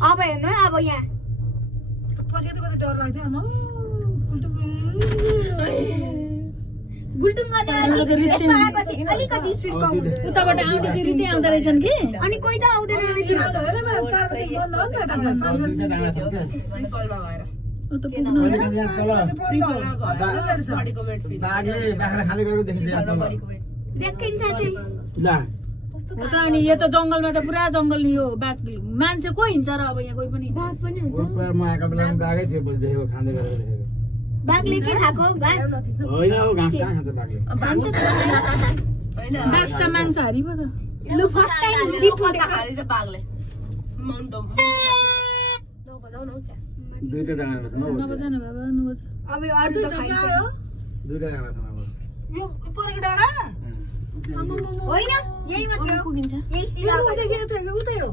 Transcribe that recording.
अब हेर्नु है अब यहाँ पछि त कति डर लाग्थ्यो आमा गुल्टुङ गर्ने यसमा आएपछि अलिकति स्पिड कम हुन्छ उताबाट आउने चाहिँ रित्यै आउँदो रहेछन् कि अनि कोही त आउँदैन रहेछ हेर म्याडम 4 बजे बन्द हो नि त उता पुग्नु बाघले बाख्रा खाँदै गरेको देखिन्छ देखिन्छ चाहिँ ल हो त अनि यो त जंगलमा त पुरा जंगल यो बाघ मान्छे को हिँड्छ र अब यहाँ कोही पनि बाघ पनि हुन्छ म आएको बेलामा बाघै थियो पछि देखेको खाँदै गरेको देखेको बाघले के खाएको घाँस होइन हो घाँस कहाँ खान्छ बाघले बाघ त मांसाहारी पो त लु फर्स्ट टाइम बिफोर दुईटा डाँडा रहेछ नबजा न बाबा नबजा अब यो अरू त खाइन्छ दुईटा डाँडा छ अब यो परेको डाँडा होइन यही मात्र हो पुगिन्छ यही यो सिधा देखेको थियो उतै हो